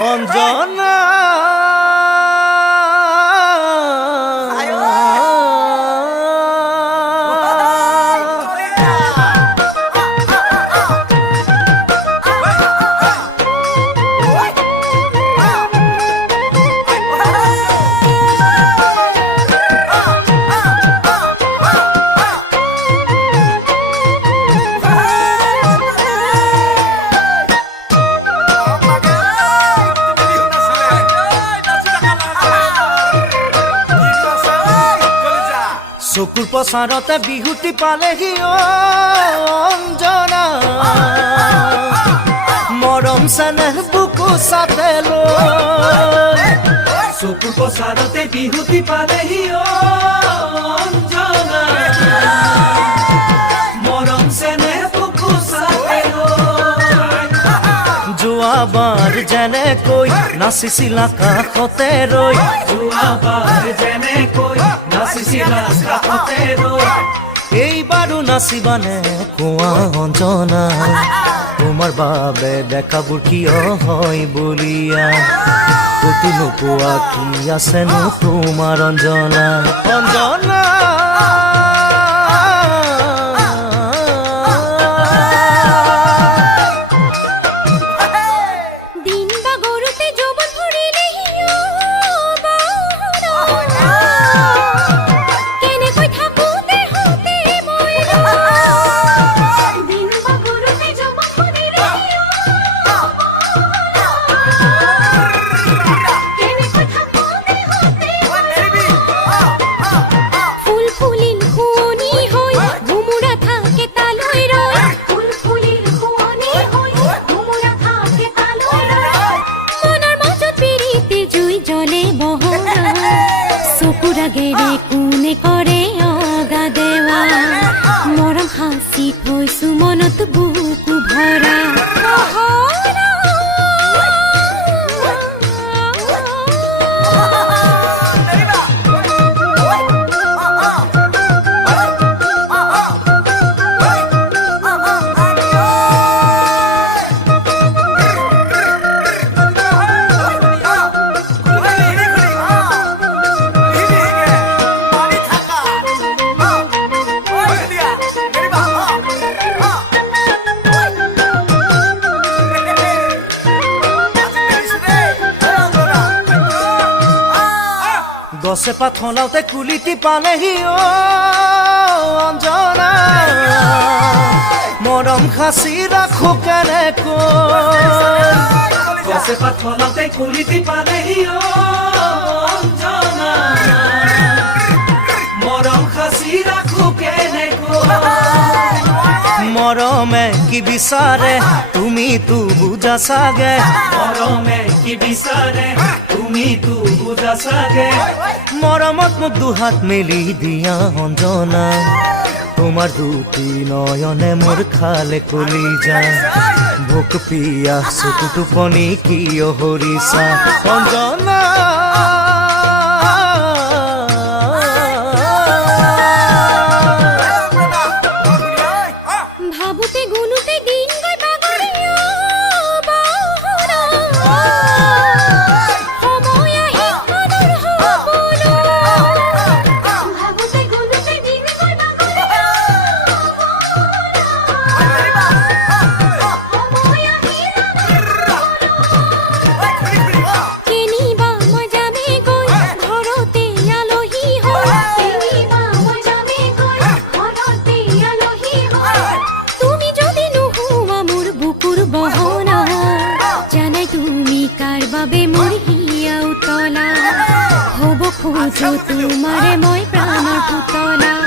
অঞ্জনা চকুৰ পচাৰতে বিহুতি পালেহি অঞ্জনা মৰম চেনেহ বুকু চাতে লৈ চকুৰ পচাৰতে বিহুতি পালেহি অঞ্জনা মৰম চেনেহ বুকু চাতে লৈ যোৱাবাৰ যেনেকৈ নাচিছিলা কাষতে ৰৈ যোৱাবাৰ যেনেকৈ এইবাৰো নাচিবানে কোৱা অঞ্জনা তোমাৰ বাবে দেখাবোৰ কিয় হয় বলিয়া কতো নোপোৱা কি আছেনো তোমাৰ অঞ্জনা অঞ্জনা গেৰে কোনে কৰে অগা দেৱা মৰম হাসি থৈছো মনত বুকু ভৰা গছে পাত হলাওতে কুলিটি পালেহি অঞ্জনা মৰম খাচি ৰাখো কেনেকৈ গছে পাত হলাওতে কুলিটি পালেহি অঞ্জনা মৰম খাচি ৰাখো কেনেকৈ মৰমে কি বিচাৰে তুমি তো বুজা চাগে মৰমে কি বিচাৰে তুমি তো বুজা চাগে মৰমত মোক দুহাত মেলি দিয়া অঞ্জনা তোমাৰ দুটি নয়নে মোৰ খালে কলিজা ভোক পিয়া চকু টোপনি কিয় হৰিছা অঞ্জনা ভাবুতে গুনুতে দিন গৈ বাগৰিয়া খোজো তোমারে মই প্রাণৰ পুতলা